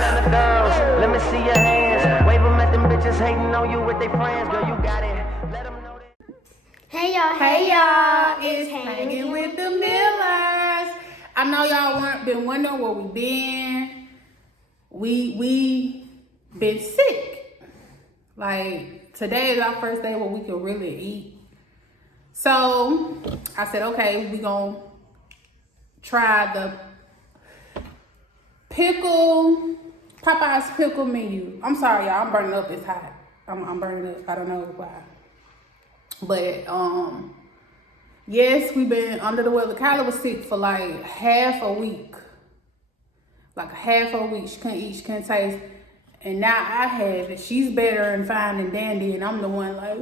Let me see your hands. Wave them at them bitches hating on you with their friends. Girl, you got it. Let them know that. Hey y'all, it's Hanging with the Millers. I know y'all been wondering where we been. We been sick. Like, today is our first day where we can really eat. So I said, okay, we gonna try the Popeyes Pickle menu. I'm sorry, y'all. I'm burning up. It's hot. I'm burning up. I don't know why. But yes, we've been under the weather. Kyla was sick for like half a week. She couldn't eat. She couldn't taste. And now I have it. She's better and fine and dandy, and I'm the one like.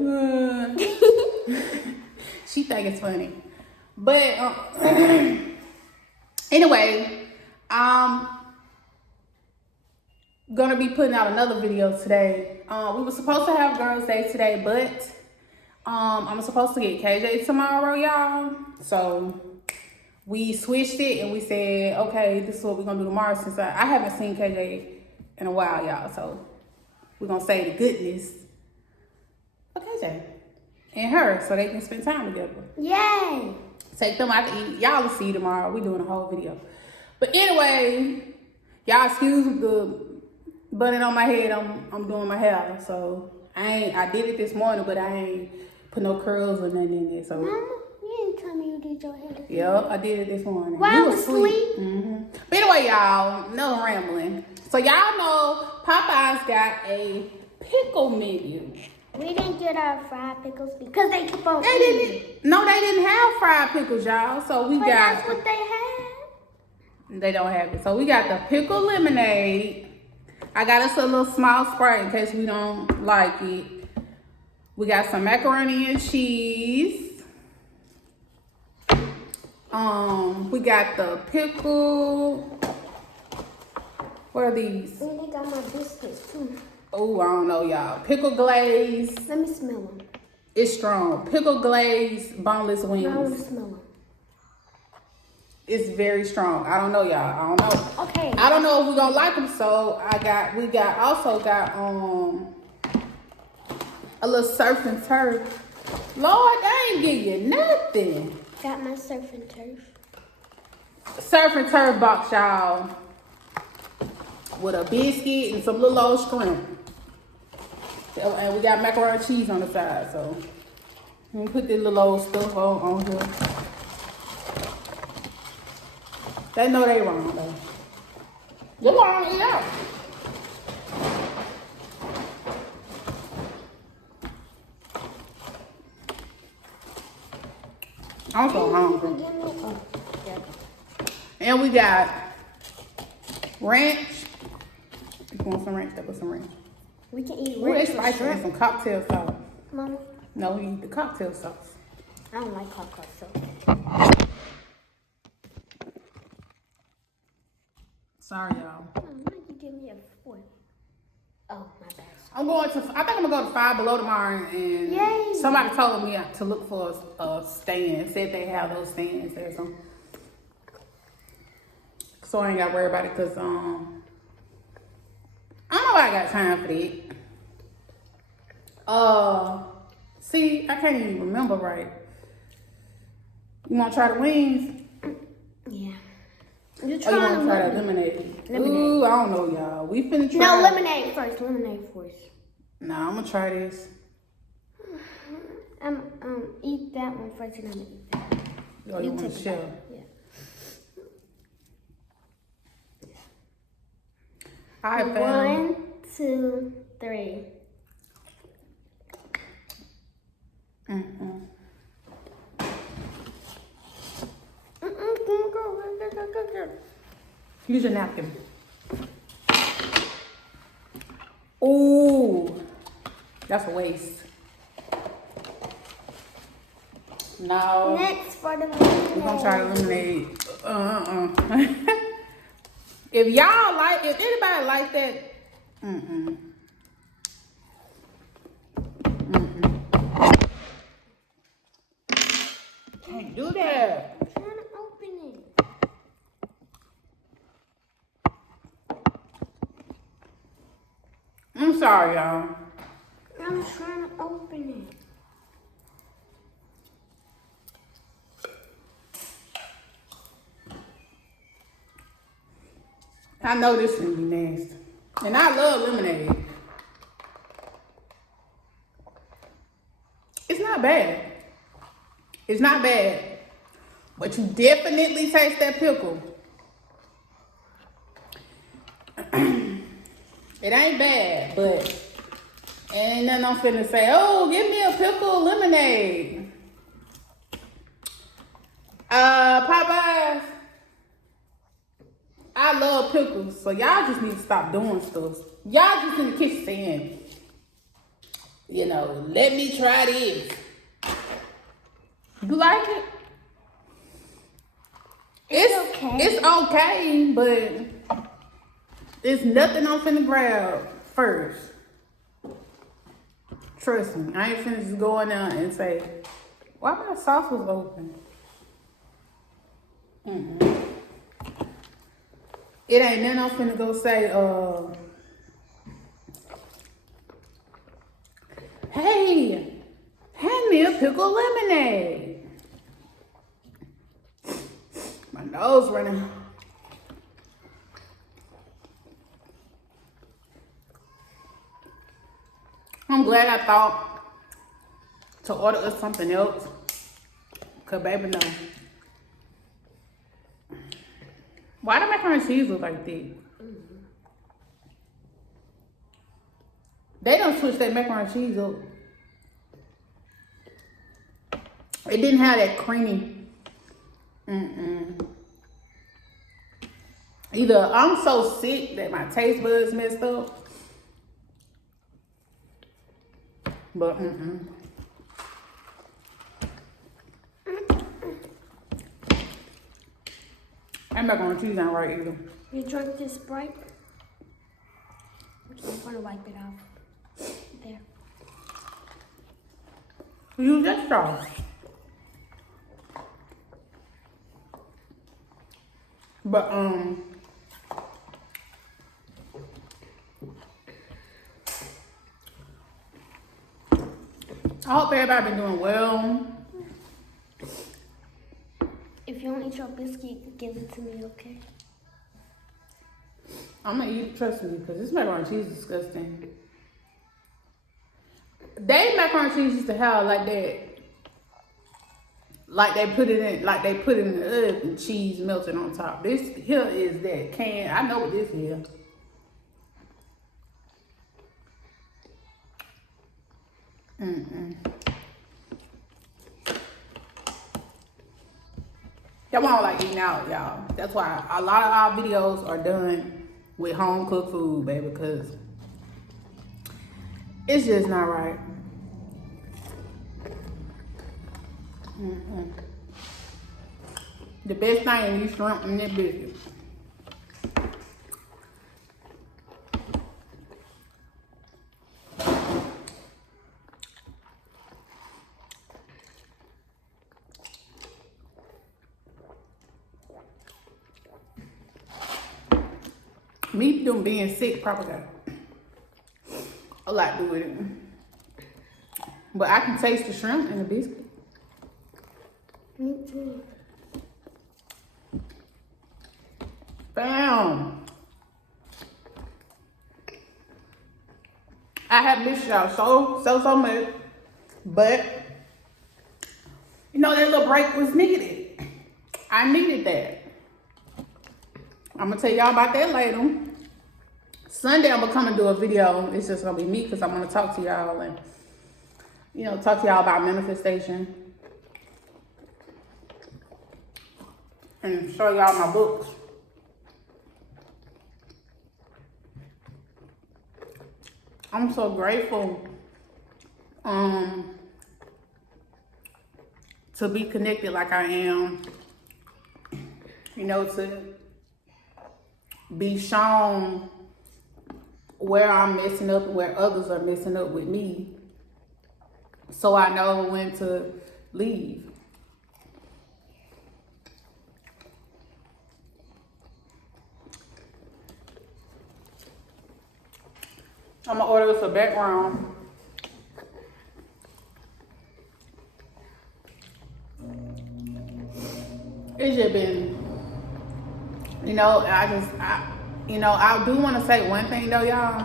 She think it's funny. But anyway, gonna be putting out another video today. We were supposed to have Girls' Day today, but I'm supposed to get KJ tomorrow, y'all. So we switched it and we said, okay, this is what we're gonna do tomorrow, since I haven't seen KJ in a while, y'all. So we're gonna say the goodness of KJ and her so they can spend time together. Yay! Take them out to eat. Y'all will see tomorrow. We're doing a whole video. But anyway, y'all excuse the button on my head. I'm doing my hair. So I did it this morning, but I ain't put no curls or nothing in there. So Mama, you didn't tell me you did your hair. Yep, I did it this morning. While I was asleep. But anyway, y'all, no rambling. So y'all know Popeyes got a pickle menu. We didn't get our fried pickles because they keep on They didn't have fried pickles, y'all. So we got. That's what they had. They don't have it. So we got the pickle lemonade. I got us a little small Sprite in case we don't like it. We got some macaroni and cheese. We got the pickle. What are these? And they got my biscuits too. Oh, I don't know, y'all. Pickle glaze. Let me smell them. It's strong. Pickle glaze boneless wings. I want to smell them. It's very strong. I don't know, y'all. I don't know. Okay. I don't know if we're gonna like them. So we also got a little surf and turf. Lord, they ain't give you nothing. Got my surf and turf. Surf and turf box, y'all, with a biscuit and some little old shrimp. And we got macaroni and cheese on the side. So let me put this little old stuff on here. They know they wrong though. You wrong, eat out. I'm so hungry. And we got ranch. You want some ranch? Put some ranch. We can eat Ooh, ranch it's spicy and some cocktail sauce. Mama? No, we eat the cocktail sauce. I don't like cocktail sauce. Sorry, y'all. Oh, why you give me a 4? Oh, my bad. I think I'm gonna go to Five Below tomorrow, and Yay. somebody told me to look for a stand. Said they have those stands there, so I ain't gotta worry about it, cause I don't know if I got time for that. See, I can't even remember right. You wanna try the wings? Yeah. Or you wanna try the lemonade? Ooh, I don't know, y'all. We finna try. No, lemonade first. Nah, I'm gonna try this. Eat that one first, and I'm gonna eat that. Oh, you want to share? Yeah. All right, fam. 1, 2, 3. Use your napkin. Ooh, that's a waste. No. Next for the lemonade. We're gonna try the lemonade. If anybody like that, can't do that. I'm trying to open it. I'm sorry, y'all. I'm trying to open it. I know this is gonna be nasty. And I love lemonade. It's not bad. It's not bad. But you definitely taste that pickle. It ain't bad, but ain't nothing I'm finna say, oh, give me a pickle lemonade. Popeyes. I love pickles, so y'all just need to stop doing stuff. Y'all just in the kitchen saying, you know, let me try this. You like it? It's okay. It's okay, but it's nothing I'm finna grab first. Trust me, I ain't finna just go in there and say, why my sauce was open? It ain't nothing I'm finna go say, hey, hand me a pickle lemonade. My nose running. I'm glad I thought to order us something else. Cause baby, no. Why the macaroni and cheese look like that? They don't switch that macaroni and cheese up. It didn't have that creamy. Either I'm so sick that my taste buds messed up. But that macaroni and cheese ain't right either. You drank this Sprite? I'm gonna wipe it off. There. Use that straw. But I hope everybody been doing well. If you don't eat your biscuit, give it to me, okay? I'm gonna eat it, trust me, because this macaroni and cheese is disgusting. They macaroni and cheese used to have like that. Like they put it in, like they put it in the oven and cheese melted on top. This here is that can. I know what this is. That's why I don't like eating out, y'all. That's why a lot of our videos are done with home cooked food, baby, because it's just not right. The best thing is shrimp in that biscuit. Me them being sick probably got a lot to do with it. But I can taste the shrimp in the biscuit. Me too. Bam! I have missed y'all so much. But, you know, that little break was needed. I needed that. I'm gonna tell y'all about that later. Sunday, I'm gonna come and do a video. It's just gonna be me because I'm gonna talk to y'all and, you know, talk to y'all about manifestation. And show y'all my books. I'm so grateful to be connected like I am. You know, to be shown where I'm messing up and where others are messing up with me, so I know when to leave. I'm gonna order us a background. It's just been, you know, I do want to say one thing though, y'all.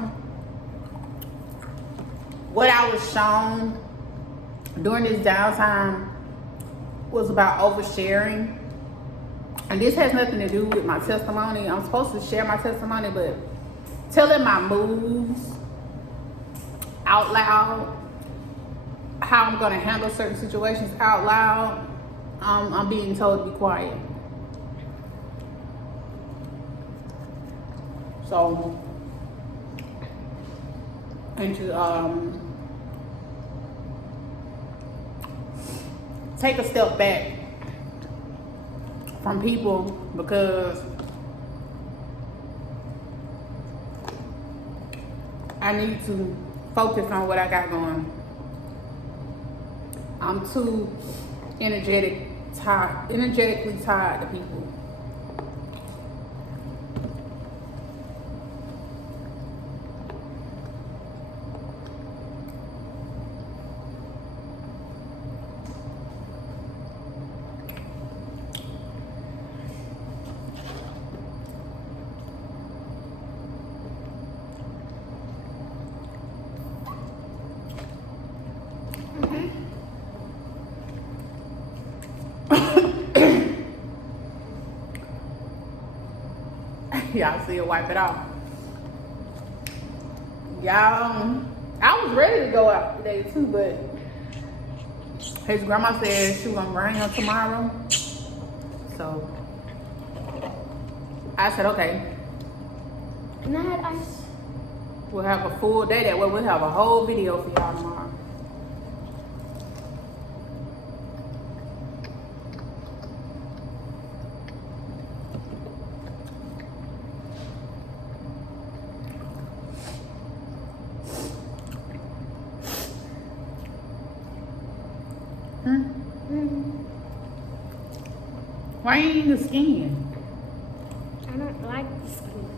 What I was shown during this downtime was about oversharing. And this has nothing to do with my testimony. I'm supposed to share my testimony, but telling my moves out loud, how I'm gonna handle certain situations out loud, I'm being told to be quiet. So, and to take a step back from people, because I need to focus on what I got going. I'm too energetically tired to people. Y'all see it, wipe it off. Y'all, I was ready to go out today too, but his grandma said she was gonna bring him tomorrow. So I said, okay. Can I have ice? We'll have a full day. That way we'll have a whole video for y'all tomorrow. Why ain't you eating the skin? I don't like the skin.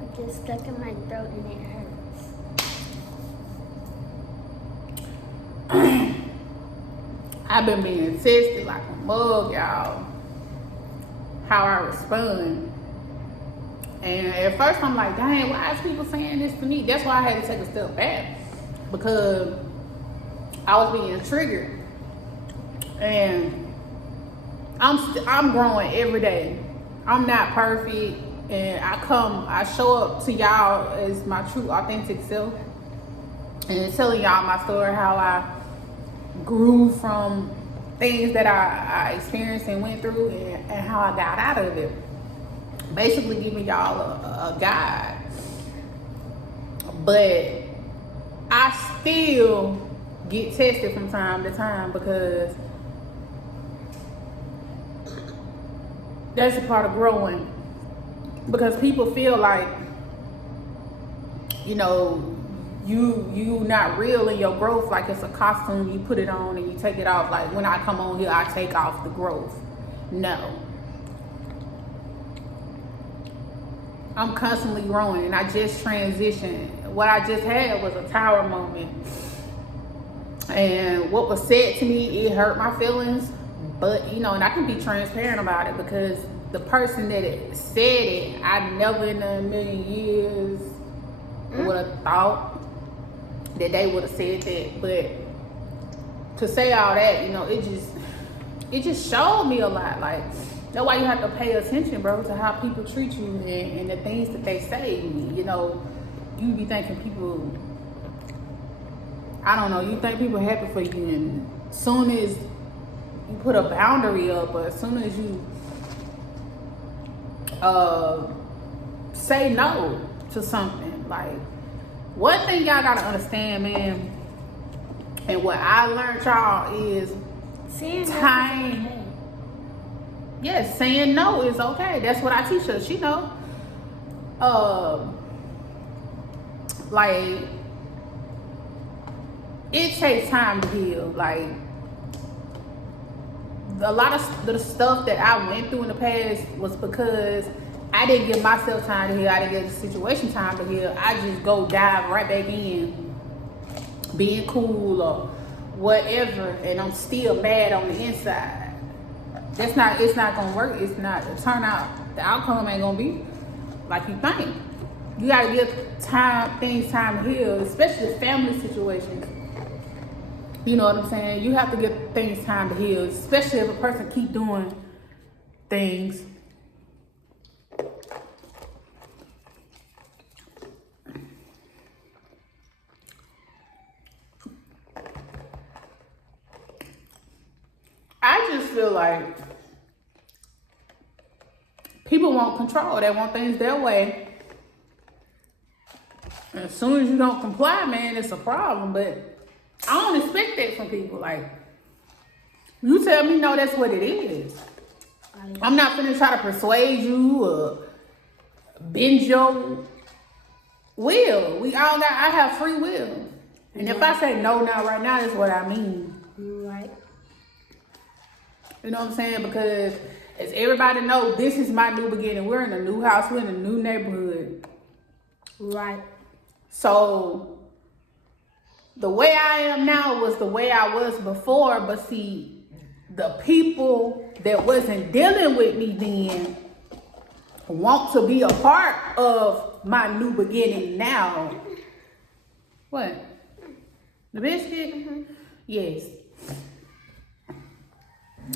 It gets stuck in my throat and it hurts. I've been being tested like a mug, y'all. How I respond. And at first I'm like, dang, why is people saying this to me? That's why I had to take a step back. Because I was being triggered. And I'm growing every day. I'm not perfect, and I show up to y'all as my true authentic self, and telling y'all my story, how I grew from things that I experienced and went through, and how I got out of it. Basically giving y'all a guide. But I still get tested from time to time, because that's a part of growing. Because people feel like, you know, you not real in your growth, like it's a costume, you put it on and you take it off. Like when I come on here, I take off the growth. No. I'm constantly growing, and I just transitioned. What I just had was a tower moment. And what was said to me, it hurt my feelings. But, you know, and I can be transparent about it, because the person that said it, I never in a million years would have thought that they would have said that. But to say all that, you know, it just showed me a lot. Like, that's why you have to pay attention, bro, to how people treat you and the things that they say. You know, you be thinking people, I don't know, you think people happy for you, and soon as you put a boundary up, or as soon as you say no to something, like, one thing y'all gotta understand, man, and what I learned, y'all, is time. Yes, saying no is okay. That's what I teach her. She know. Like, it takes time to heal. Like, a lot of the stuff that I went through in the past was because I didn't give myself time to heal. I didn't give the situation time to heal. I just go dive right back in, being cool or whatever, and I'm still mad on the inside. It's not gonna work. It's not, the turnout, the outcome ain't gonna be like you think. You gotta give things time to heal, especially family situations. You know what I'm saying? You have to give things time to heal, especially if a person keep doing things. I just feel like people want control. They want things their way. And as soon as you don't comply, man, it's a problem. But I don't expect that from people. Like, you tell me, no, that's what it is. I'm not finna try to persuade you or bend your will. I have free will. And if I say no now, right now, that's what I mean. Right. You know what I'm saying? Because as everybody knows, this is my new beginning. We're in a new house. We're in a new neighborhood. Right. So the way I am now was the way I was before. But see, the people that wasn't dealing with me then want to be a part of my new beginning now. What? The biscuit? Mm-hmm. Yes.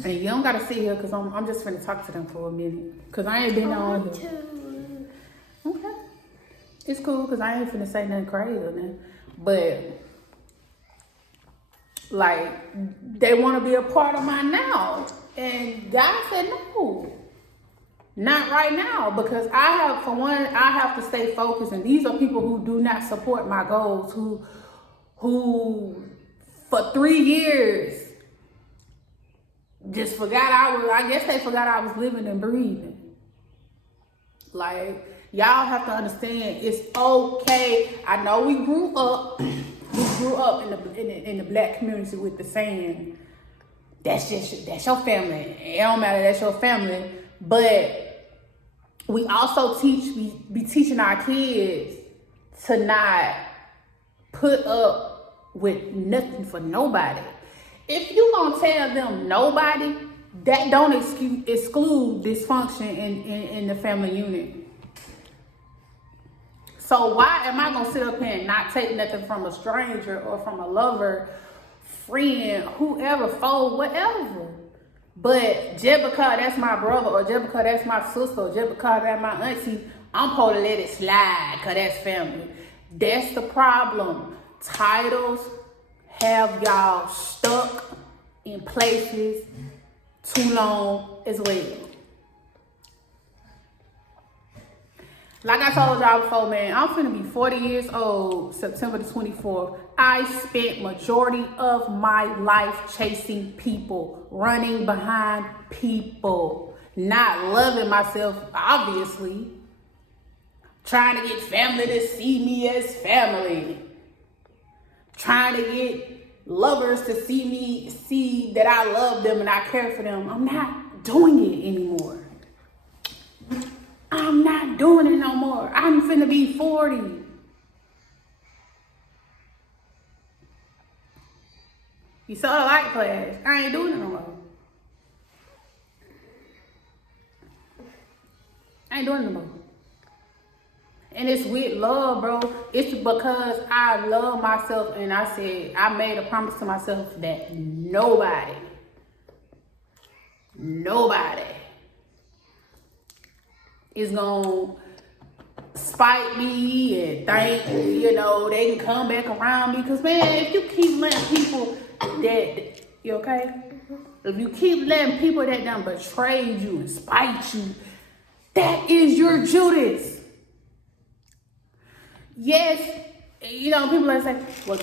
And you don't gotta sit here because I'm just finna talk to them for a minute. Because I ain't been on here. Okay. It's cool because I ain't finna say nothing crazy or nothing. But, like, they want to be a part of mine now. And God said no. Not right now. Because I have to stay focused. And these are people who do not support my goals. Who for 3 years, just forgot I guess they forgot I was living and breathing. Like, y'all have to understand, it's okay. I know we grew up in the black community with the saying, that's your family. It don't matter, that's your family. But we also be teaching our kids to not put up with nothing for nobody. If you gonna tell them nobody, that don't exclude dysfunction in the family unit. So why am I gonna sit up here and not take nothing from a stranger or from a lover, friend, whoever, foe, whatever? But just because that's my brother, or just because that's my sister, or just because that's my auntie, I'm supposed to let it slide because that's family. That's the problem. Titles have y'all stuck in places too long as well. Like I told y'all before, man, I'm finna be 40 years old September the 24th. I spent majority of my life chasing people, running behind people, not loving myself, obviously. Trying to get family to see me as family. Trying to get lovers to see that I love them and I care for them. I'm not doing it anymore. I'm not doing it no more. I'm finna be 40. You saw the light flash. I ain't doing it no more. I ain't doing it no more. And it's with love, bro. It's because I love myself, and I made a promise to myself that nobody is gonna spite me and think, they can come back around me. Because, man, if you keep letting people that, you okay? If you keep letting people that done betray you and spite you, that is your Judas. Yes, people like say, well,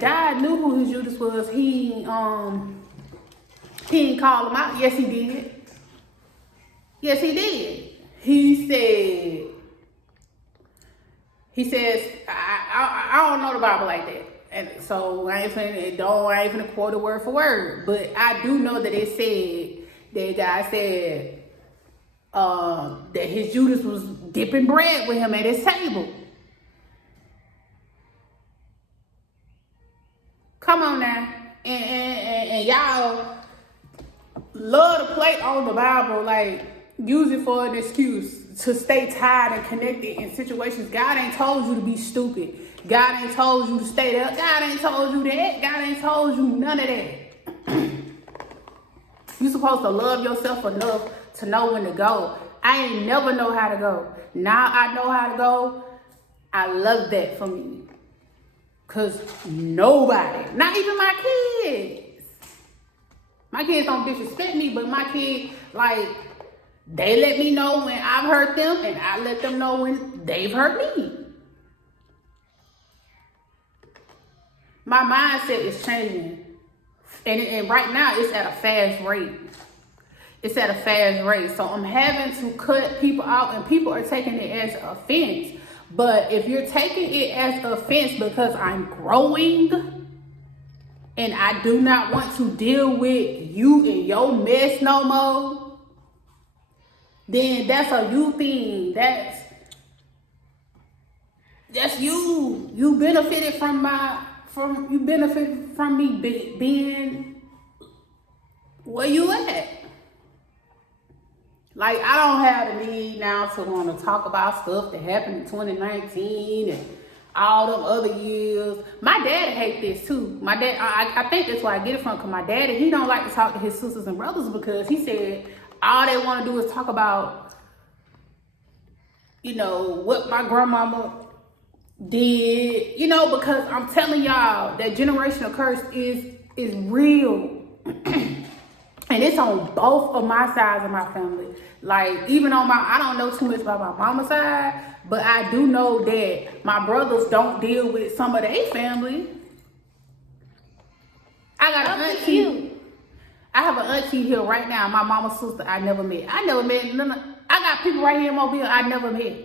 God knew who his Judas was. He didn't call him out. Yes, he did. Yes, he did. He says, I don't know the Bible like that. And so I ain't finna quote it word for word. But I do know that it said that God said, that his Judas was dipping bread with him at his table. Come on now. And y'all love to play on the Bible, like use it for an excuse to stay tied and connected in situations. God ain't told you to be stupid. God ain't told you to stay there. God ain't told you that. God ain't told you none of that. You supposed to love yourself enough to know when to go. I ain't never know how to go. Now I know how to go. I love that for me. Cause nobody, not even my kids. My kids don't disrespect me, but my kids, like, they let me know when I've hurt them and I let them know when they've hurt me. My mindset is changing. And right now it's at a fast rate. It's at a fast rate. So I'm having to cut people out and people are taking it as offense. But if you're taking it as offense because I'm growing and I do not want to deal with you and your mess no more, then that's a you thing. That's you. You benefited from me being where you at. Like, I don't have the need now to want to talk about stuff that happened in 2019 and all them other years. My dad hate this too. My dad, I think that's where I get it from, because my daddy, he don't like to talk to his sisters and brothers because he said all they want to do is talk about, you know, what my grandmama did, you know, because I'm telling y'all that generational curse is real. And it's on both of my sides of my family. Like, even on I don't know too much about my mama's side, but I do know that my brothers don't deal with some of their family. I got an auntie. I have an auntie here right now, my mama's sister I never met. I got people right here in Mobile I never met.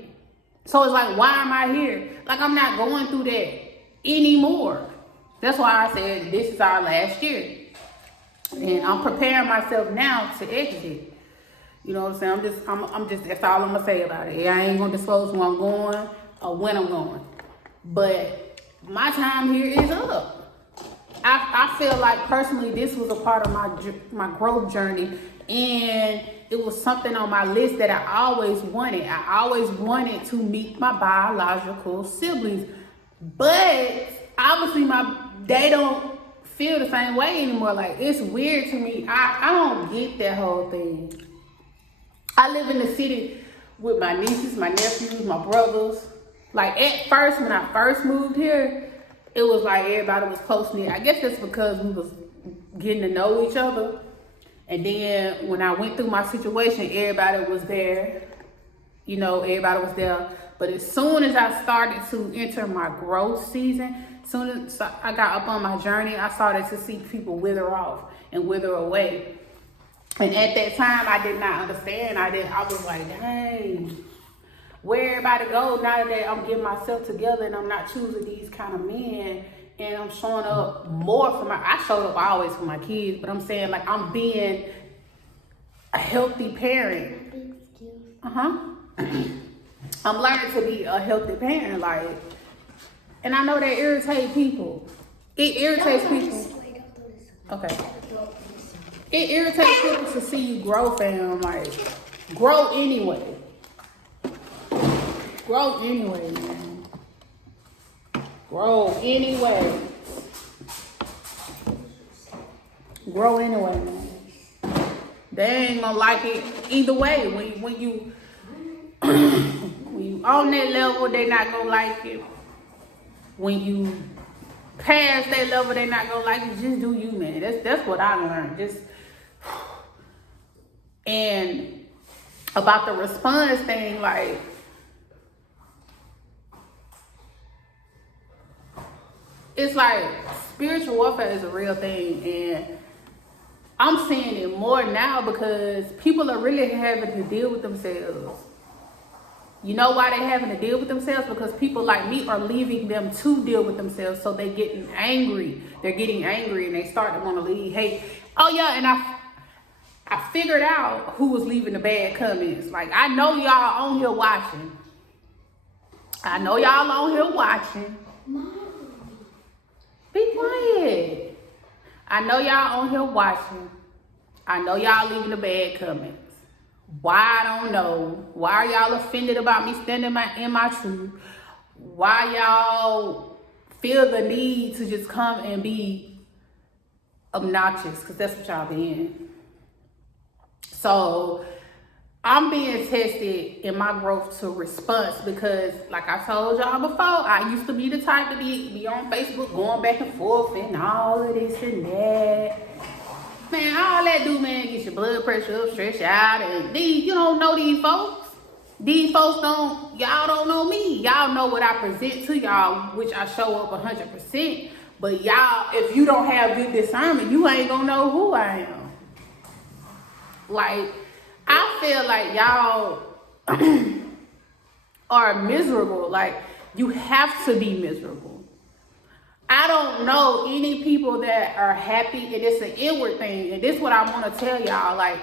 So it's like, why am I here? Like, I'm not going through that anymore. That's why I said this is our last year. And I'm preparing myself now to exit. You know what I'm saying? I'm just, that's all I'm gonna say about it. I ain't gonna disclose where I'm going or when I'm going. But my time here is up. I feel like personally this was a part of my growth journey, and it was something on my list that I always wanted. I always wanted to meet my biological siblings, but obviously they don't feel the same way anymore. Like, it's weird to me. I don't get that whole thing. I live in the city with my nieces, my nephews, my brothers. Like, at first, when I first moved here, it was like everybody was close knit. I guess that's because we was getting to know each other. And then when I went through my situation, everybody was there. You know, everybody was there. But as soon as I started to enter my growth season, as soon as I got up on my journey, I started to see people wither off and wither away. And at that time, I did not understand. I was like, dang, where everybody go now that I'm getting myself together and I'm not choosing these kind of men, and I'm showing up more for I showed up always for my kids, but I'm saying, like, I'm being a healthy parent. I'm learning to be a healthy parent, like, and I know that irritates people. It irritates people. Okay. It irritates people to see you grow, fam. Like, grow anyway. Grow anyway, man. Grow anyway. Grow anyway, man. They ain't gonna like it either way. When you on that level, they not gonna like it. When you pass that level, they not gonna like it. Just do you, man. That's what I learned. And about the response thing, like, it's like spiritual warfare is a real thing, and I'm seeing it more now because people are really having to deal with themselves. You know why they're having to deal with themselves? Because people like me are leaving them to deal with themselves. So they're getting angry. They're getting angry and they start to want to leave. Hey, oh yeah, and I figured out who was leaving the bad comments. Like, I know y'all on here watching. I know y'all on here watching. Be quiet. I know y'all on here watching. I know y'all leaving the bad comments. Why, I don't know. Why are y'all offended about me standing in my truth? Why y'all feel the need to just come and be obnoxious? Because that's what y'all being. So I'm being tested in my growth to response because, like I told y'all before, I used to be the type to be on Facebook going back and forth and all of this and that. Man, all that do, man, get your blood pressure up, stress out, and you don't know these folks. These folks y'all don't know me. Y'all know what I present to y'all, which I show up 100%. But y'all, if you don't have good discernment, you ain't gonna know who I am. Like, I feel like y'all are miserable. Like, you have to be miserable. I don't know any people that are happy, and it's an inward thing. And this is what I want to tell y'all. Like,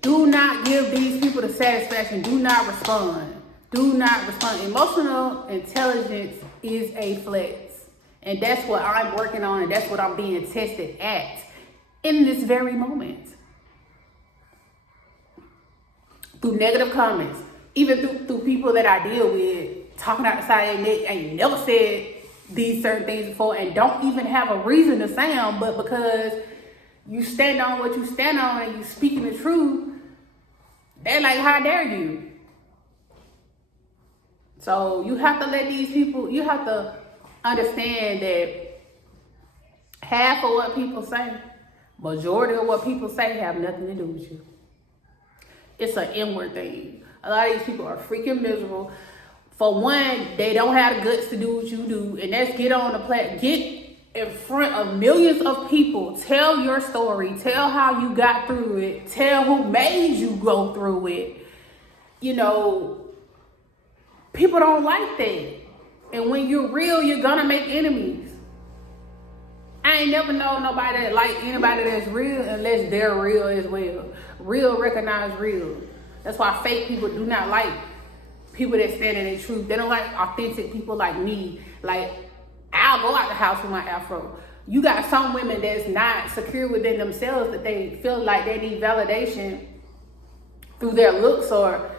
do not give these people the satisfaction. Do not respond. Do not respond. Emotional intelligence is a flex. And that's what I'm working on, and that's what I'm being tested at in this very moment. Through negative comments, even through people that I deal with, talking outside their neck, ain't never said these certain things before and don't even have a reason to say them, but because you stand on what you stand on and you speaking the truth, they're like, how dare you? So you have to let these people, you have to understand that half of what people say, majority of what people say have nothing to do with you. It's an inward thing. A lot of these people are freaking miserable. For one, they don't have the guts to do what you do. And that's get on the platform. Get in front of millions of people. Tell your story. Tell how you got through it. Tell who made you go through it. You know, people don't like that. And when you're real, you're going to make enemies. I ain't never known nobody that like anybody that's real unless they're real as well. Real recognize real. That's why fake people do not like people that stand in their truth. They don't like authentic people like me. Like, I'll go out the house with my afro. You got some women that's not secure within themselves, that they feel like they need validation through their looks or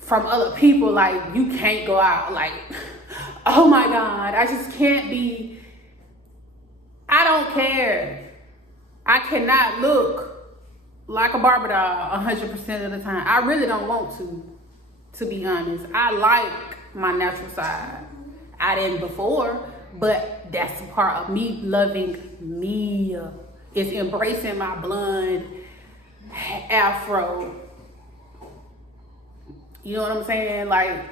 from other people. Like, you can't go out like, oh my God, I just can't be. I don't care. I cannot look like a Barbie doll 100% of the time. I really don't want to be honest. I like my natural side. I didn't before, but that's a part of me loving me. It's embracing my blonde afro. You know what I'm saying? Like,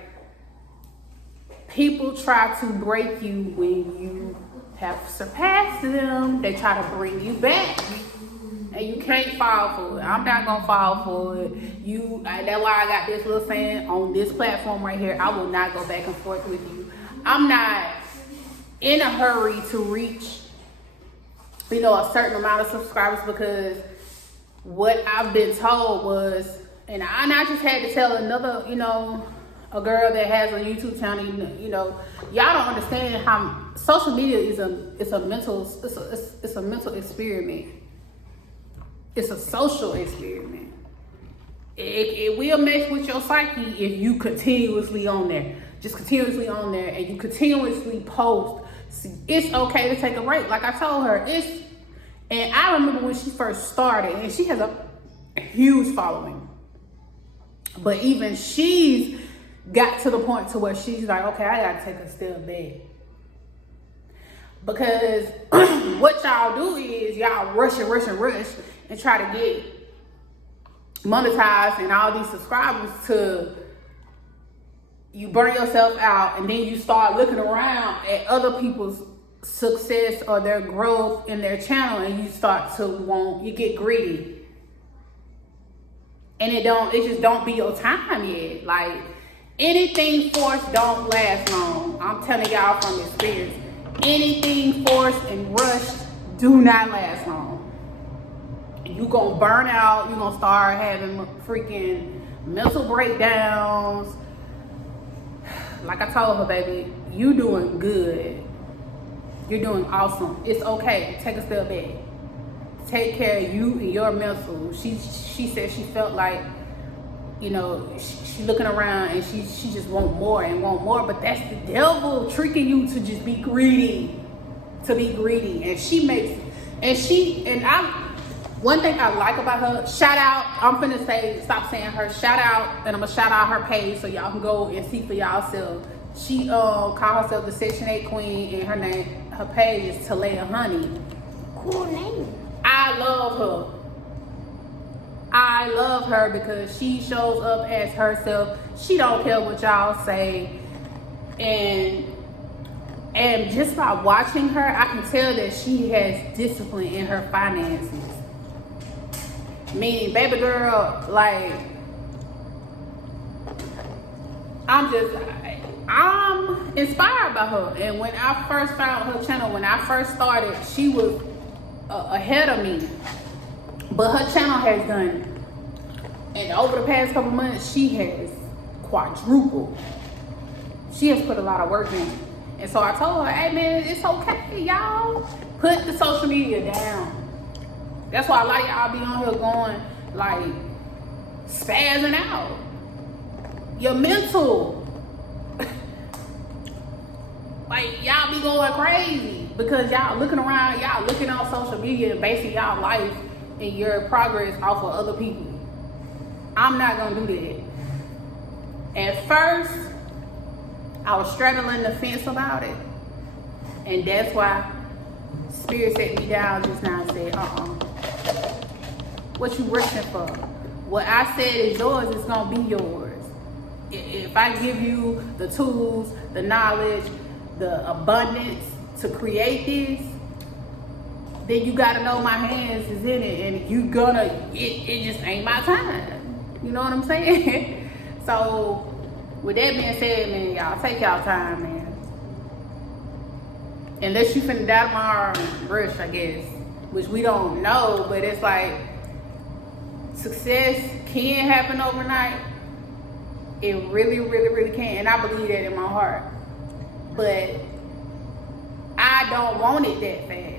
people try to break you when you have surpassed them. They try to bring you back. And you can't fall for it. I'm not gonna fall for it. That's why I got this little saying on this platform right here. I will not go back and forth with you. I'm not in a hurry to reach, a certain amount of subscribers, because what I've been told was, and I just had to tell another, a girl that has a YouTube channel, y'all don't understand how social media is a mental experiment. It's a social experiment. It will mess with your psyche if you continuously on there. Just continuously on there and you continuously post. See, it's okay to take a break. Like I told her, and I remember when she first started, and she has a huge following. But even she's got to the point to where she's like, okay, I gotta take a step back. Because what y'all do is y'all rush and try to get monetized and all these subscribers to you burn yourself out, and then you start looking around at other people's success or their growth in their channel, and you start to you get greedy. And it just don't be your time yet. Like, anything forced don't last long. I'm telling y'all from experience. Anything forced and rushed do not last long. you gonna burn out. You gonna start having freaking mental breakdowns. Like I told her, baby, you doing good. You're doing awesome. It's okay. Take a step back. Take care of you and your mental. She said she felt like, you know, she looking around and she just want more and want more. But that's the devil tricking you to just be greedy. To be greedy. One thing I like about her, shout out, I'm finna say, stop saying her, shout out, and I'm gonna shout out her page so y'all can go and see for y'allself. She called herself the Section 8 Queen, and her page is Talea Honey. Cool name. I love her. I love her because she shows up as herself. She don't care what y'all say. And just by watching her, I can tell that she has discipline in her finances. Meaning, baby girl, like, I'm inspired by her. And when I first found her channel, when I first started, she was ahead of me. But her channel has done, and over the past couple months, she has quadrupled. She has put a lot of work in. And so I told her, hey man, it's okay, y'all. Put the social media down. That's why a lot of y'all be on here going, like, spazzing out. Your mental. Like, y'all be going crazy because y'all looking around, y'all looking on social media and basing y'all life and your progress off of other people. I'm not gonna do that. At first, I was straddling the fence about it. And that's why Spirit set me down just now and said, what you working for? What I said is yours, it's gonna be yours. If I give you the tools, the knowledge, the abundance to create this, then you gotta know my hands is in it, and it just ain't my time. You know what I'm saying? So with that being said, man, y'all take y'all time, man. Unless you finna die tomorrow and rush, I guess, which we don't know, but it's like success can happen overnight. It really, really, really can, and I believe that in my heart. But I don't want it that fast.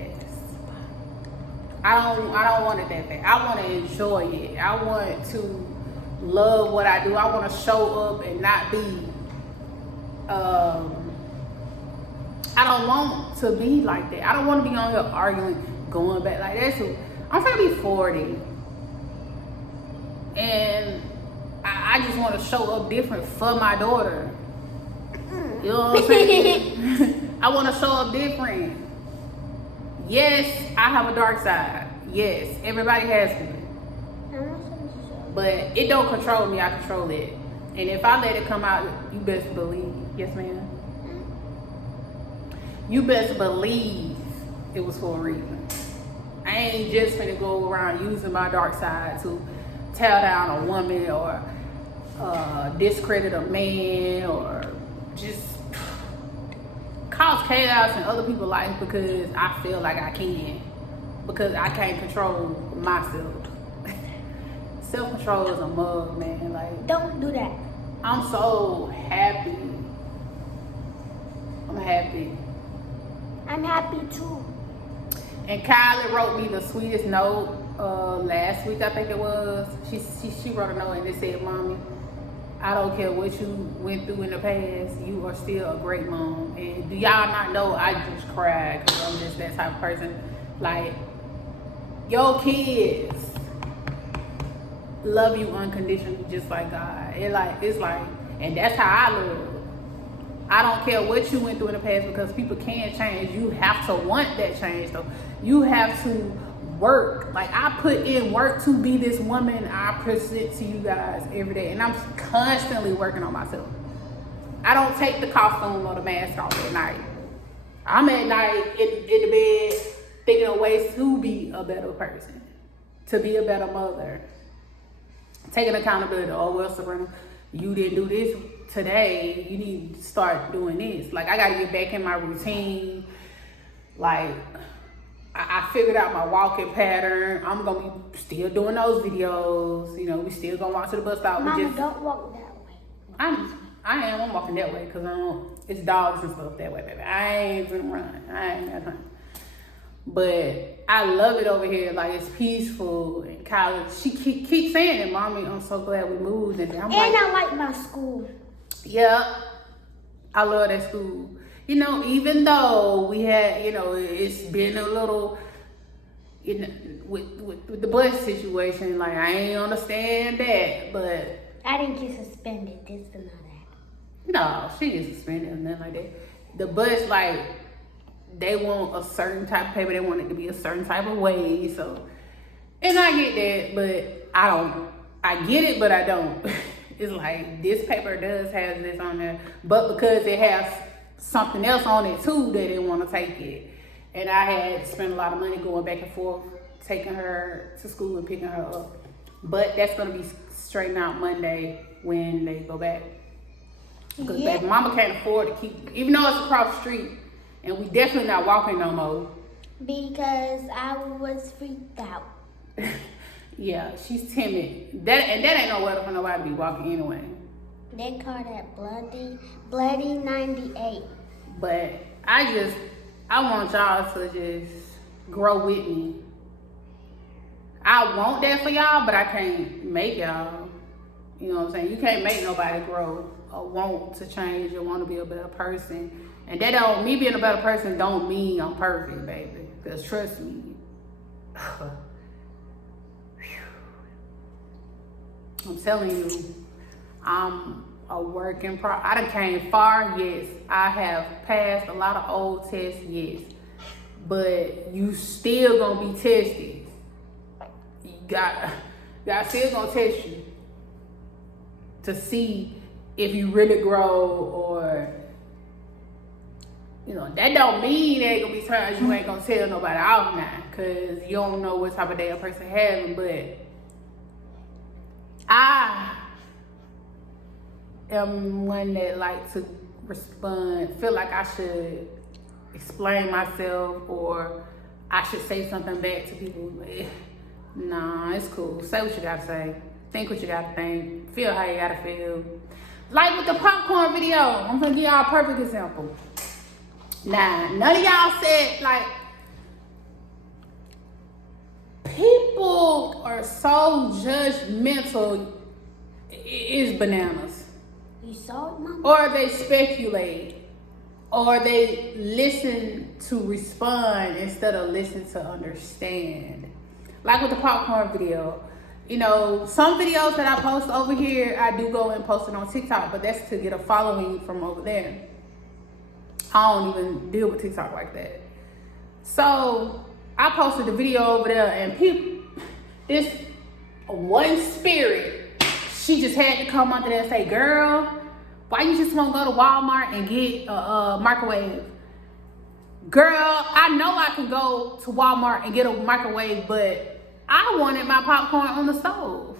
I don't want it that fast. I want to enjoy it. I want to love what I do. I want to show up and not be I don't want to be like that. I don't want to be on here arguing, going back like that. I'm gonna be 40, and I just want to show up different for my daughter. You know what I'm saying? I want to show up different. Yes, I have a dark side. Yes, everybody has one. But it don't control me, I control it. And if I let it come out, you best believe. Yes, ma'am? You best believe it was for a reason. I ain't just finna go around using my dark side to tear down a woman or discredit a man or just cause chaos in other people's life because I feel like I can. Because I can't control myself. Self-control is a mug, man. Like, don't do that. I'm so happy. I'm happy. I'm happy too. And Kylie wrote me the sweetest note last week, I think it was. She wrote a note and it said, Mommy, I don't care what you went through in the past, you are still a great mom. And do y'all not know I just cried because I'm just that type of person. Like, your kids love you unconditionally just like God. It's like, and that's how I love. I don't care what you went through in the past because people can change. You have to want that change though. You have to work. Like, I put in work to be this woman I present to you guys every day. And I'm constantly working on myself. I don't take the costume or the mask off at night. I'm at night in the bed thinking of ways to be a better person, to be a better mother. Taking accountability. Oh, well, Sabrina, you didn't do this today. You need to start doing this. Like, I got to get back in my routine. Like, I figured out my walking pattern. I'm gonna be still doing those videos. You know, we still gonna walk to the bus stop. Mama, don't walk that way. I'm walking that way because it's dogs and stuff that way, baby. I ain't gonna run. I ain't got time. But I love it over here. Like, it's peaceful in college. She keeps saying it, Mommy, I'm so glad we moved. And I like my school. Yeah, I love that school. You know, even though we had, you know, it's been a little, you know, with the bus situation, like, I ain't understand that, but. I didn't get suspended, this and that. No, she didn't suspended or nothing like that. The bus, like, they want a certain type of paper, they want it to be a certain type of way, so. And I get that, but I don't. I get it, but I don't. It's like, this paper does have this on there, but because it has something else on it too, they didn't want to take it. And I had spent a lot of money going back and forth, taking her to school and picking her up. But that's going to be straightened out Monday when they go back. Because baby, Mama can't afford to keep, even though it's across the street, and we definitely not walking no more. Because I was freaked out. Yeah, she's timid. That ain't no weather for nobody to be walking anyway. They call that bloody 98. But I want y'all to just grow with me. I want that for y'all, but I can't make y'all. You know what I'm saying? You can't make nobody grow or want to change or want to be a better person. And me being a better person don't mean I'm perfect, baby. Because trust me. I'm telling you, I'm a work in progress. I done came far, yes. I have passed a lot of old tests, yes. But you still gonna be tested. God still gonna test you to see if you really grow, or, you know, that don't mean there ain't gonna be times you ain't gonna tell nobody off now, cause you don't know what type of day a person having, but I am one that like to respond, feel like I should explain myself or I should say something back to people. Nah, it's cool. Say what you gotta say. Think what you gotta think. Feel how you gotta feel. Like with the popcorn video, I'm gonna give y'all a perfect example. Now, none of y'all said, like, people are so judgmental, it's bananas. You saw it, Mama? Or they speculate, or they listen to respond instead of listen to understand. Like with the popcorn video, you know, some videos that I post over here, I do go and post it on TikTok, but that's to get a following from over there. I don't even deal with TikTok like that. So I posted the video over there, and people, this one spirit, she just had to come under there and say, girl, why you just won't go to Walmart and get a microwave? Girl, I know I can go to Walmart and get a microwave, but I wanted my popcorn on the stove.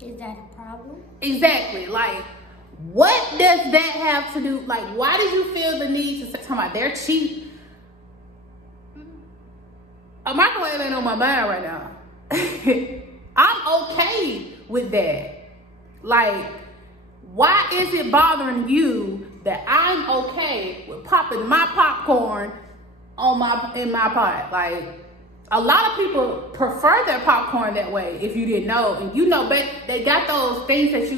Is that a problem? Exactly. Like, what does that have to do? Like, why did you feel the need to say, talking about they're cheap? A microwave ain't on my mind right now. I'm okay with that. Like, why is it bothering you that I'm okay with popping my popcorn in my pot? Like, a lot of people prefer their popcorn that way, if you didn't know. And you know, but they got those things that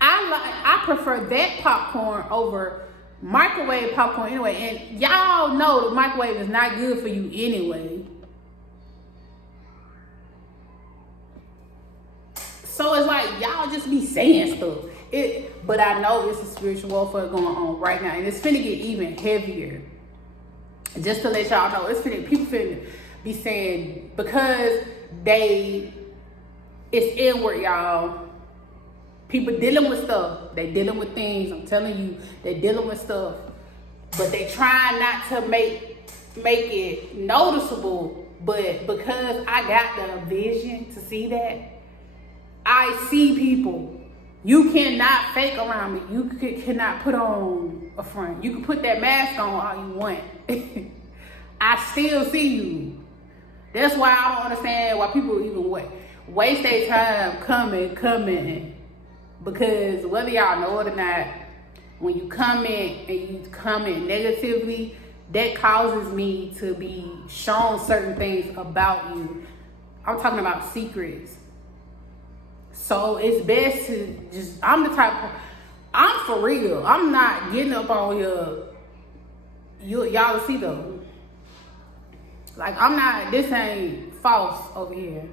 I prefer that popcorn over microwave popcorn anyway. And y'all know the microwave is not good for you anyway. So it's like, y'all just be saying stuff. But I know it's a spiritual warfare going on right now. And it's finna get even heavier. Just to let y'all know, people finna be saying, because it's inward, y'all. People dealing with stuff. They dealing with things. I'm telling you, they dealing with stuff. But they trying not to make it noticeable. But because I got the vision to see that, I see people. You cannot fake around me. You cannot put on a front. You can put that mask on all you want. I still see you. That's why I don't understand why people even waste their time coming. Because whether y'all know it or not, when you comment and you comment negatively, that causes me to be shown certain things about you. I'm talking about secrets. So it's best to just, I'm for real. I'm not getting up on y'all to see though. Like, I'm not, this ain't false over here.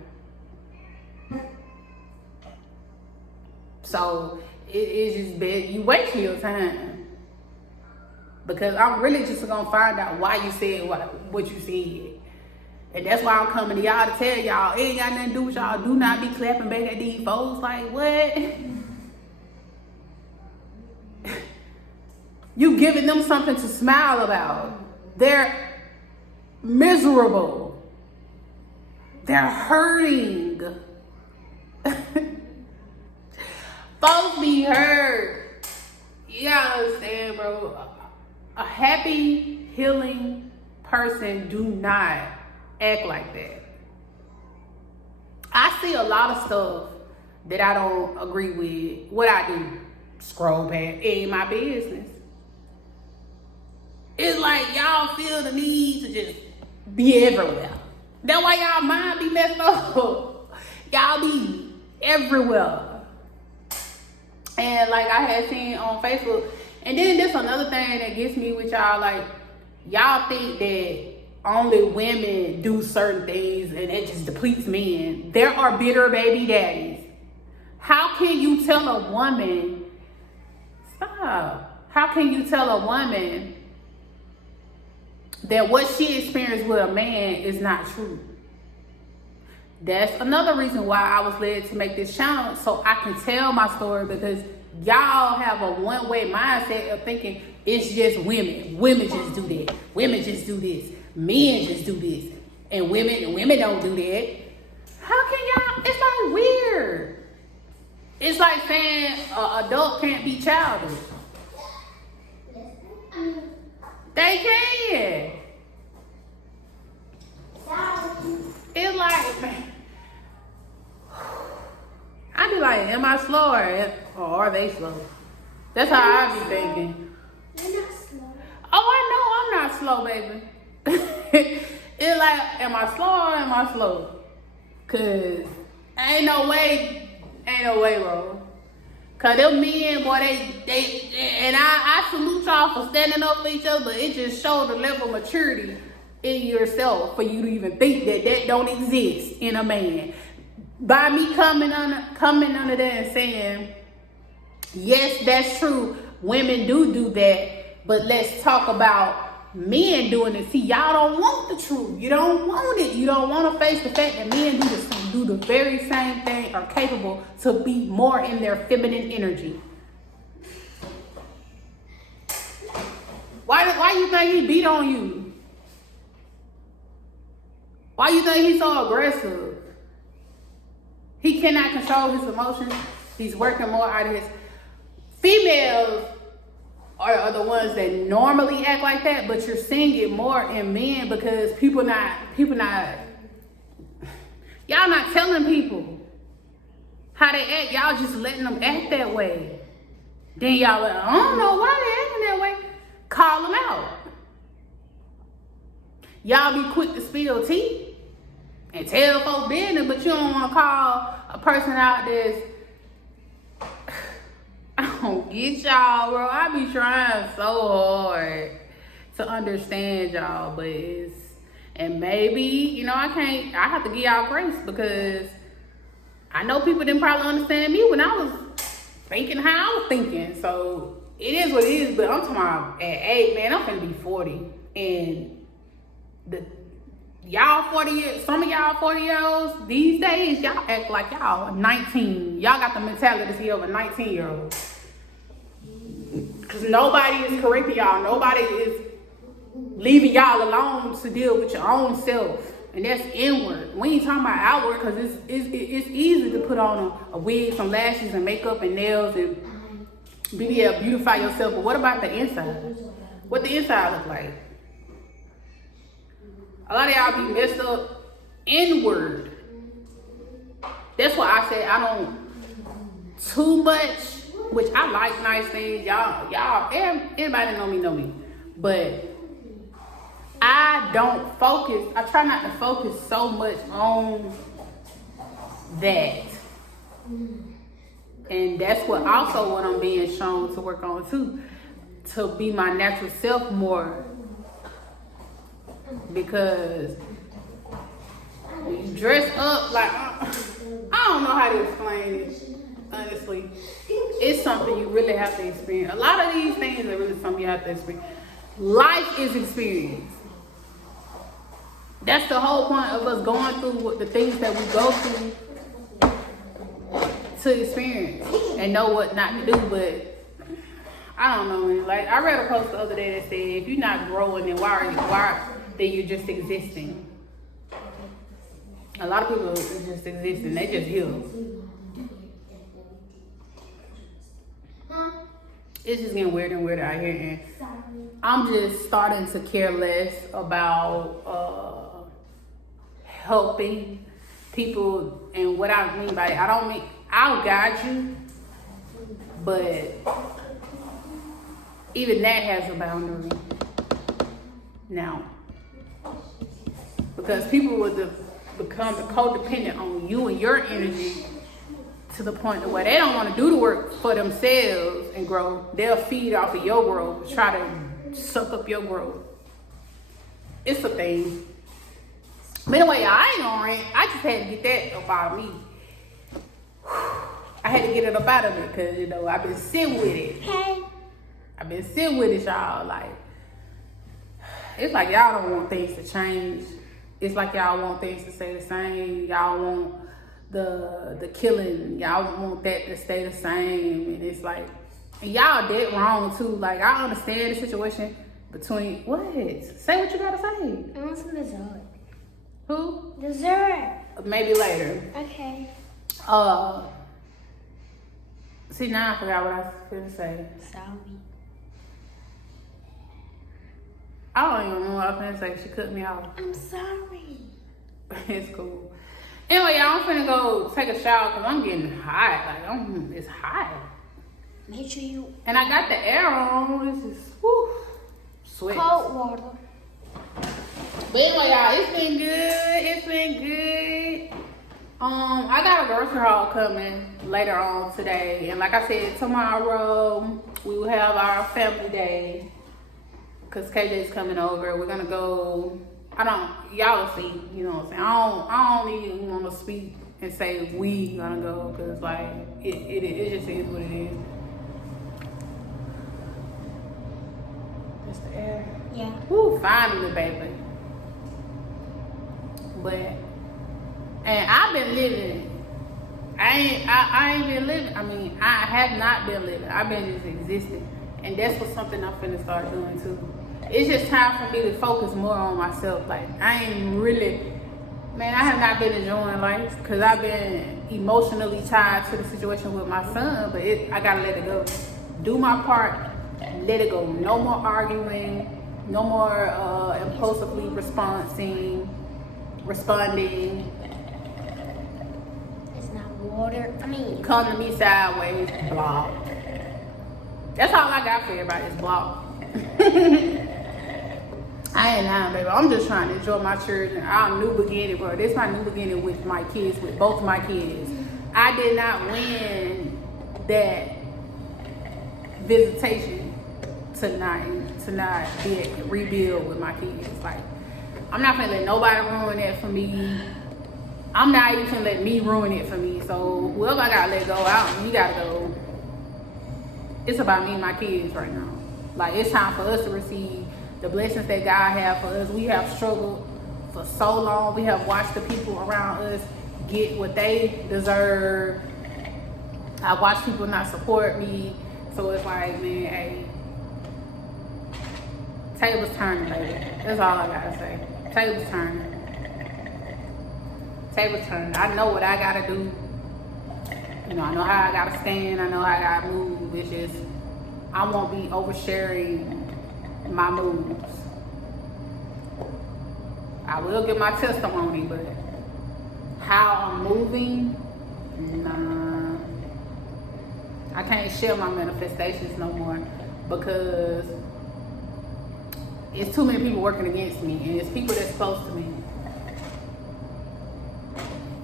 So it's just bad. You wasting your time. Because I'm really just gonna find out why you said what you said. And that's why I'm coming to y'all to tell y'all, it ain't got nothing to do with y'all. Do not be clapping back at these folks. Like, what? You giving them something to smile about. They're miserable. They're hurting. Folks be hurt. You gotta understand, bro. A happy, healing person do not act like that. I see a lot of stuff that I don't agree with. What I do, scroll past, it ain't my business. It's like y'all feel the need to just be everywhere. That's why y'all mind be messed up. Y'all be everywhere. And like I had seen on Facebook, and then there's another thing that gets me with y'all, like, y'all think that only women do certain things and it just depletes men. There are bitter baby daddies. How can you tell a woman, stop. How can you tell a woman that what she experienced with a man is not true? That's another reason why I was led to make this channel, so I can tell my story, because y'all have a one-way mindset of thinking it's just women. Women just do that. Women just do this. Men just do this. And women don't do that. How can y'all? It's like weird. It's like saying an adult can't be childish. They can. It's like, man. I be like, am I slow or are they slow? That's how I be thinking. You're not slow. Oh, I know I'm not slow, baby. It's like, am I slow or am I slow? Cause ain't no way, bro. Cause them men, boy, they and I salute y'all for standing up for each other, but it just showed the level of maturity in yourself for you to even think that don't exist in a man. By me coming under there and saying, yes, that's true, women do that, but let's talk about men doing it. See, y'all don't want the truth. You don't want it. You don't want to face the fact that men do the very same thing, are capable to be more in their feminine energy. Why you think he beat on you? Why you think he's so aggressive? He cannot control his emotions. He's working more out of his. Females are the ones that normally act like that, but you're seeing it more in men because y'all not telling people how they act. Y'all just letting them act that way. Then y'all like, I don't know why they acting that way. Call them out. Y'all be quick to spill tea and tell folks business, but you don't want to call a person out that's, I don't get y'all, bro. I be trying so hard to understand y'all, but and maybe, I have to give y'all grace, because I know people didn't probably understand me when I was thinking how I was thinking. So it is what it is, but I'm talking about at 8, man, I'm finna be 40, and y'all 40 years, some of y'all 40-year-olds these days, y'all act like y'all 19. Y'all got the mentality of a 19-year-old. Because nobody is correcting y'all. Nobody is leaving y'all alone to deal with your own self. And that's inward. We ain't talking about outward, because it's easy to put on a wig, some lashes, and makeup, and nails, and be able to beautify yourself. But what about the inside? What the inside look like? A lot of y'all be messed up inward. That's why I said I don't too much, which I like nice things. Y'all, everybody know me. But I don't focus. I try not to focus so much on that. And that's what I'm being shown to work on too. To be my natural self more. Because when you dress up like, I don't know how to explain it, honestly. It's something you really have to experience. A lot of these things are really something you have to experience. Life is experience. That's the whole point of us going through the things that we go through to experience and know what not to do. But I don't know, man. Like, I read a post the other day that said, if you're not growing, then then you're just existing. A lot of people are just existing. They just here. It's just getting weirder and weirder out here, and I'm just starting to care less about helping people. And what I mean by it, I'll guide you, but even that has a boundary now, because people would become codependent on you and your energy to the point where they don't want to do the work for themselves and grow. They'll feed off of your growth, try to suck up your growth. It's a thing. But anyway, I ain't gonna rant. I just had to get that up out of me. I had to get it up out of me because, you know, I've been sitting with it. I've been sitting with it, y'all. Like, it's like y'all don't want things to change. It's like y'all want things to stay the same. Y'all want the killing. Y'all want that to stay the same. And it's like, and y'all dead wrong too. Like, I understand the situation between, what? Say what you gotta say. I want some dessert. Who? Dessert. Maybe later. Okay. See, now I forgot what I was gonna say. Sorry. I don't even know what I was gonna say. She cut me off. I'm sorry. It's cool. Anyway, y'all, I'm finna go take a shower because I'm getting hot. Like, it's hot. Make sure you. And I got the air on. It's just, whew, sweat. Cold water. But anyway, y'all, it's been good. It's been good. I got a grocery haul coming later on today. And like I said, tomorrow we will have our family day. Because KJ's coming over. We're gonna go. Y'all will see, you know what I'm saying? I don't even want to speak and say we gonna go, because like it just is what it is. Just the air. Yeah. Woo, finally, baby. And I've been living. I ain't been living. I mean, I have not been living. I've been just existing. And that's what something I'm finna start doing too. It's just time for me to focus more on myself. Like, I ain't really, man, I have not been enjoying life because I've been emotionally tied to the situation with my son, but I gotta let it go. Do my part, let it go. No more arguing, no more impulsively responding. It's not water. Come to me sideways, block. That's all I got for everybody is block. I ain't lying, baby. I'm just trying to enjoy my children. Our new beginning, bro. This is my new beginning with my kids, with both of my kids. I did not win that visitation tonight to not rebuild with my kids. Like, I'm not gonna let nobody ruin that for me. I'm not even gonna let me ruin it for me. So whoever I gotta let go out, you gotta go. It's about me and my kids right now. Like, it's time for us to receive the blessings that God has for us. We have struggled for so long. We have watched the people around us get what they deserve. I watch people not support me. So it's like, man, hey, tables turning, baby. That's all I gotta say. Tables turning. Tables turning. I know what I gotta do. You know, I know how I gotta stand. I know how I gotta move. It's just, I won't be oversharing my moves. I will give my testimony, but how I'm moving, nah. I can't share my manifestations no more because it's too many people working against me, and it's people that's close to me.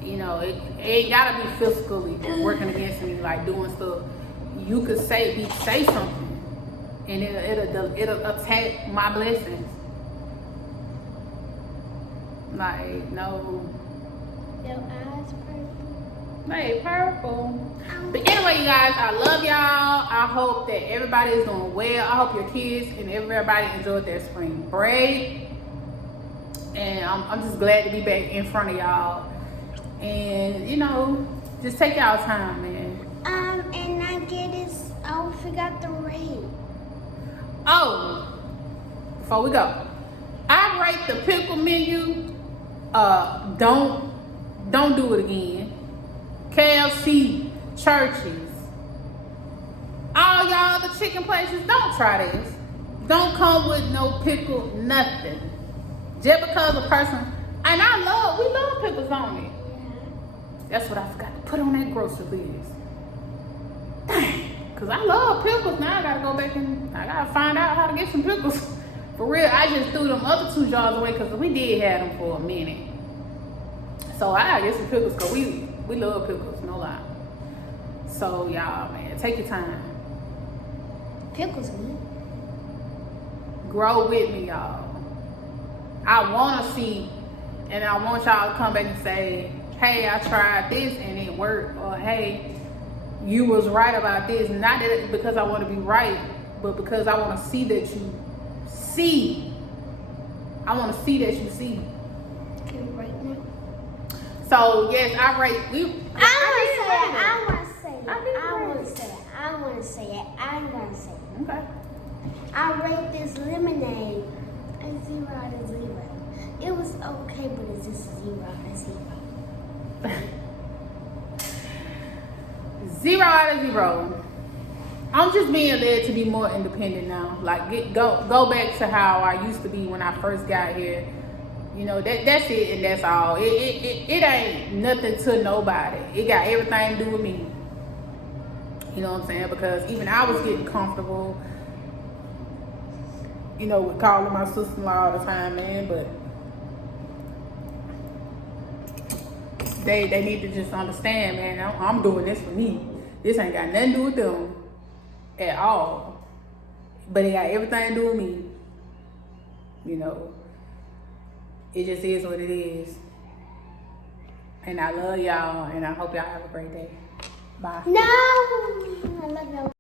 You know, it ain't gotta be physically working against me, like doing stuff. You could say something, and it'll attack my blessings. Like, no. Your eyes purple. Like, purple. But anyway, you guys, I love y'all. I hope that everybody is doing well. I hope your kids and everybody enjoyed their spring break. And I'm just glad to be back in front of y'all. And, you know, just take y'all time, man. And I get this, I forgot the rate. Oh, before we go, I rate the pickle menu. Don't do it again. KFC, Churches, all y'all other chicken places, don't try this. Don't come with no pickle, nothing. Just because a person, and we love pickles, don't we? That's what I forgot to put on that grocery list. Dang, cause I love pickles. Now I gotta go back and I gotta find out how to get some pickles. For real, I just threw them other 2 jars away because we did have them for a minute. So I gotta get some pickles because we love pickles, no lie. So y'all, man, take your time. Pickles good. Grow with me, y'all. I wanna see, and I want y'all to come back and say, hey, I tried this and it worked, or hey, you was right about this. Not that it's because I want to be right, but because I want to see that you see. I want to see that you see. Can you rate now? So yes, I rate. I want to say it. Okay. I rate this lemonade a 0 out of 0. It was okay, but it's just a 0 out of 0. 0 out of 0. I'm just being led to be more independent now. Like go back to how I used to be when I first got here. You know, that's it and that's all. It ain't nothing to nobody. It got everything to do with me. You know what I'm saying? Because even I was getting comfortable, you know, with calling my sister-in-law all the time, man, but they need to just understand, man, I'm doing this for me. This ain't got nothing to do with them at all. But it got everything to do with me. You know, it just is what it is. And I love y'all, and I hope y'all have a great day. Bye. No! I love y'all.